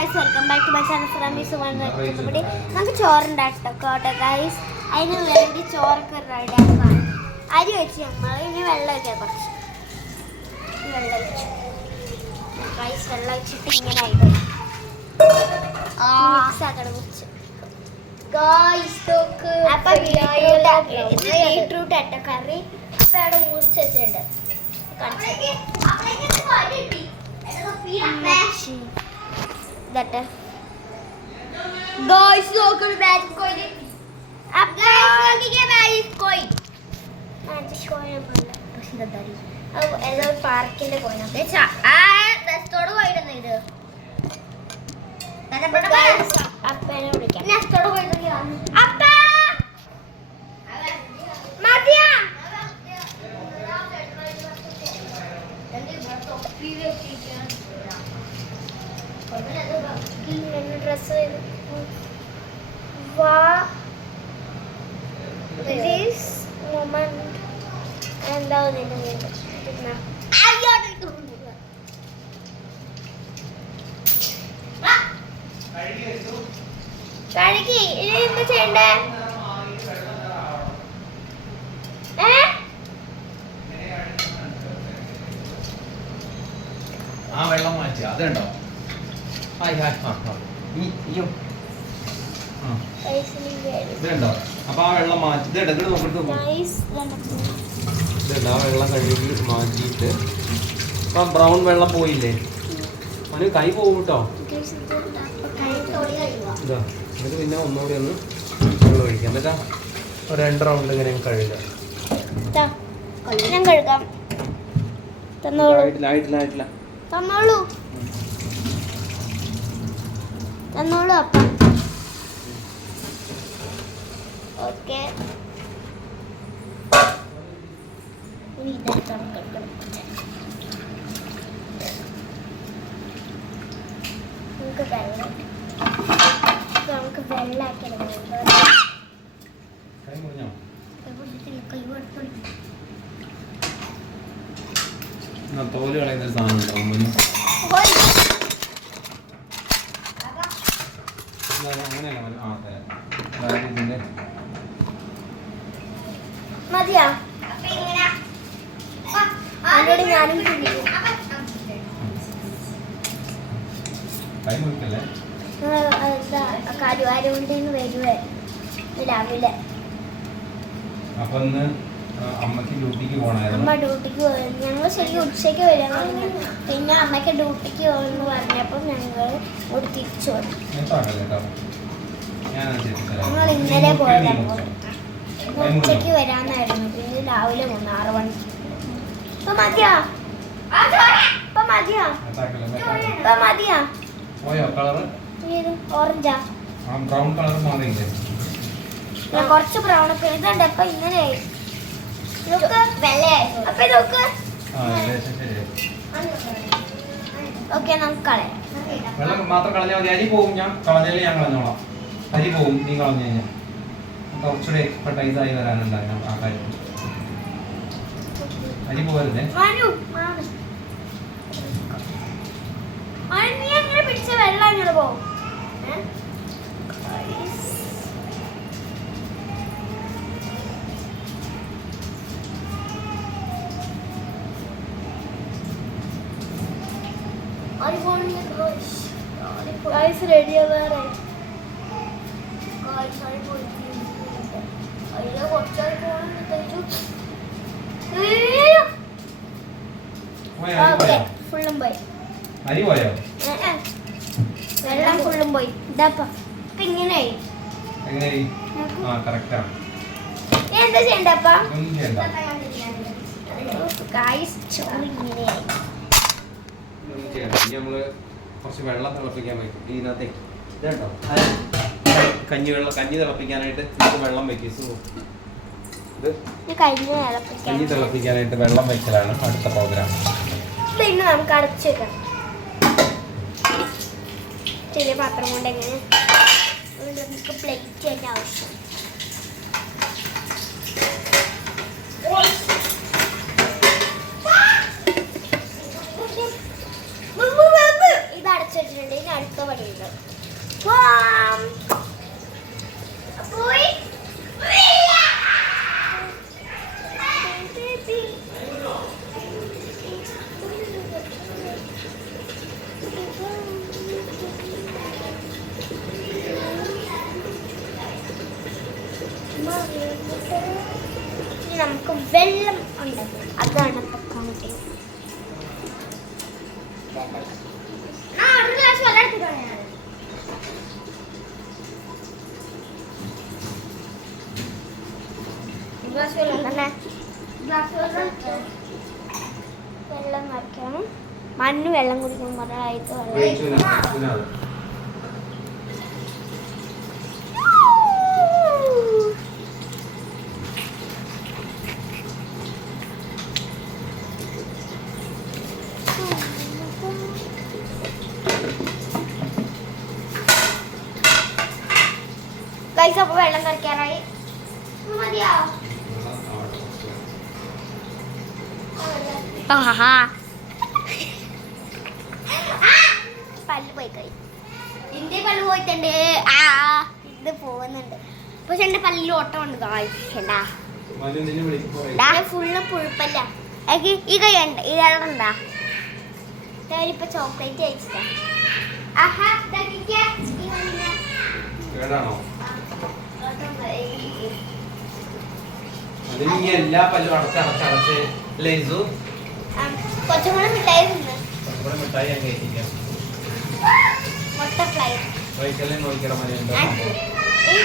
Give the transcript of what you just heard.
Guys, welcome back to my channel friends. ഇവിടെ നമുക്ക് ചോറുണ്ടാക്കട്ടെ guys. അതിന് വേണ്ടി ചോറൊക്കെ റെഡിയാക്കാണ്. അരി വെച്ച് നമ്മൾ ഇനി വെള്ളം ഒഴിക്കാം. കുറച്ച് വെള്ളം ഒഴിച്ചു ഗൈസ്. വെള്ളം ഒഴിച്ചിട്ട് ഇങ്ങനെ ആയിട്ട് മിക്സ് ആക്കണം കുറച്ച്. അപ്പം ബീട്രൂട്ട് ഇട്ട കറി അപ്പം അവിടെ മുറിച്ച് വെച്ചിട്ടുണ്ട്. പാർക്കിന്റെ കോയിനോട് പോയിരുന്നു. ഇത് അപ്പനെ വിളിക്കാം. അപ്പ മതിയാ ഡ്രസ് എന്താ കഴുകി ഇനി എന്താ ചെയ്യണ്ടേ? ആ വെള്ളം മാറ്റി അതുണ്ടോ? ഇതുണ്ടോ? അപ്പൊ ആ വെള്ളം മാറ്റി ഇതുണ്ട്. നോക്കിട്ട് ഇതുണ്ട്. ആ വെള്ളം കഴുകി മാറ്റിയിട്ട് ഇപ്പൊ ബ്രൗൺ വെള്ളം പോയില്ലേ? അവന് കൈ പോകും കേട്ടോ. ഇതാ എന്നിട്ട് പിന്നെ ഒന്നുകൂടി ഒന്ന് വെള്ളം ഒഴിക്കാം. എന്നിട്ടാ ഒരു 2 റൗണ്ട് ഇങ്ങനെ കഴുകാം. കഴുകാം. ആയിട്ടില്ല. തന്നോളൂ അപ്പം. ഓക്കെ, നമുക്ക് വെള്ളാക്കി തോല് കളയുന്നൊരു സാധനം ഉണ്ടോ? അങ്ങനെയല്ല. ഇതിന്റെ മതിയാ. അതിനോട് ഞാനും കൈ മുറിക്കല്ലേ? കരുവാരുകൊണ്ടിന്ന് വരുവേ രാവിലെ. അപ്പൊ ഇന്ന് അമ്മക്ക് ഡ്യൂട്ടിക്ക് പോകണമായിരുന്നു. അമ്മ ഡ്യൂട്ടിക്ക് പോയി. ഞങ്ങൾ ശരിക്കും ഉച്ചയ്ക്ക് വരാൻ പറഞ്ഞു. പിന്നെ അമ്മയ്ക്ക് ഡ്യൂട്ടിക്ക് പോകുമെന്ന് പറഞ്ഞപ്പോൾ ഞങ്ങൾ ഒരു തിരിച്ചു വന്നു. ഞങ്ങൾ ഇന്നലെ പോയതാണ്. ഉച്ചയ്ക്ക് വരാന്നായിരുന്നു. പിന്നെ രാവിലെ 6 മണിക്ക്. ഇപ്പൊ മതിയാ. ഓറഞ്ചാ ബ്രൗൺ കളർ മാറിയില്ലേ? കുറച്ച് ബ്രൗൺ ഒക്കെ ഇതുണ്ട്. അപ്പൊ ഇങ്ങനെ വെള്ളയായി. അപ്പൊ നോക്ക്. ഓക്കെ, നമുക്ക് കളയാം. വെള്ളം മാത്രം കളഞ്ഞാൽ മതി. അരി പോകും. ഞാൻ കളഞ്ഞാലേ ഞാൻ കളഞ്ഞോളാം. അരി പോകും നീ കളഞ്ഞു കഴിഞ്ഞാൽ. കുറച്ചുകൂടെ എക്സ്പെർട്ടൈസ് ആയി വരാനുണ്ടായിരുന്നു ആ കാര്യം. അരി പോകരുതേ. പിടിച്ച വെള്ളം അങ്ങനെ പോകും. റെഡി ആവാറായി. ഫുള്ളും പോയി. അരി പോയോ? വെള്ളം ഫുള്ളും പോയി. ഇതാപ്പ ഇങ്ങനെയായി. എങ്ങനെയായി? ആ കറക്റ്റാണ്. എന്താ ചെയ്യണ്ടപ്പ? ഒന്നും ചെയ്യണ്ട. ഇനി നമ്മള് കുറച്ച് വെള്ളം തിളപ്പിക്കാൻ വെക്കും. ഇതിനകത്തേക്ക് ഇതുണ്ടോ കഞ്ഞി തിളപ്പിക്കാനായിട്ട് നമുക്ക് വെള്ളം വെക്കും. കഞ്ഞി തിളപ്പിക്കാനായിട്ട് വെള്ളം വെക്കലാണ് അടുത്ത പ്രോഗ്രാം. പിന്നെ നമുക്ക് അടച്ചു വെക്കാം. ചെറിയ പാത്രം കൊണ്ട് എങ്ങനെ നമുക്ക് പ്ലേറ്റ് തന്നെ ആവശ്യം. ഇത് അടച്ചു വെച്ചിട്ടുണ്ട്. ഇനി അടുത്ത പണിയുണ്ട്. പോവാം. പോയി. ഇനി നമുക്ക് വെള്ളം ഉണ്ടാക്കും. അതാണ് ഇപ്പൊ കൗണ്ടിങ്. ഒരു ഗ്ലാസ് വെള്ളം എടുത്തിട്ടാണ് ഞാൻ. ഗ്ലാസ് വെള്ളം തന്നെ. വെള്ളം നിറയ്ക്കണം. മണ്ണ് വെള്ളം കുടിക്കാൻ പറയായിട്ട് വെള്ളം. ഗൈസ് അപ്പോൾ വെള്ളം കളിക്കാറായി. മതിയോ? പല്ല് പോയി കഴി. എന്റെ പല്ല് പോയിട്ടുണ്ട്. ഇത് പോകുന്നുണ്ട്. പക്ഷെ എന്റെ പല്ലിൽ ഓട്ടമുണ്ട് കാഴ്ചണ്ടാ. ഫുള്ള് പുഴുപ്പല്ല. ഈ കൈ ഉണ്ട്. ഇതാണ്ടാ ഇപ്പൊ ചോക്ലേറ്റ് കഴിച്ചിട്ടാ. എല്ലാ പല്ലും അടച്ചടച്ചടച്ച് കുറച്ചും കൂടെ മിഠായി തിന്ന്. മിഠായി ഞാൻ കഴിക്കാം. മുട്ട ഫ്ലൈ നോക്കിയാൽ ഈ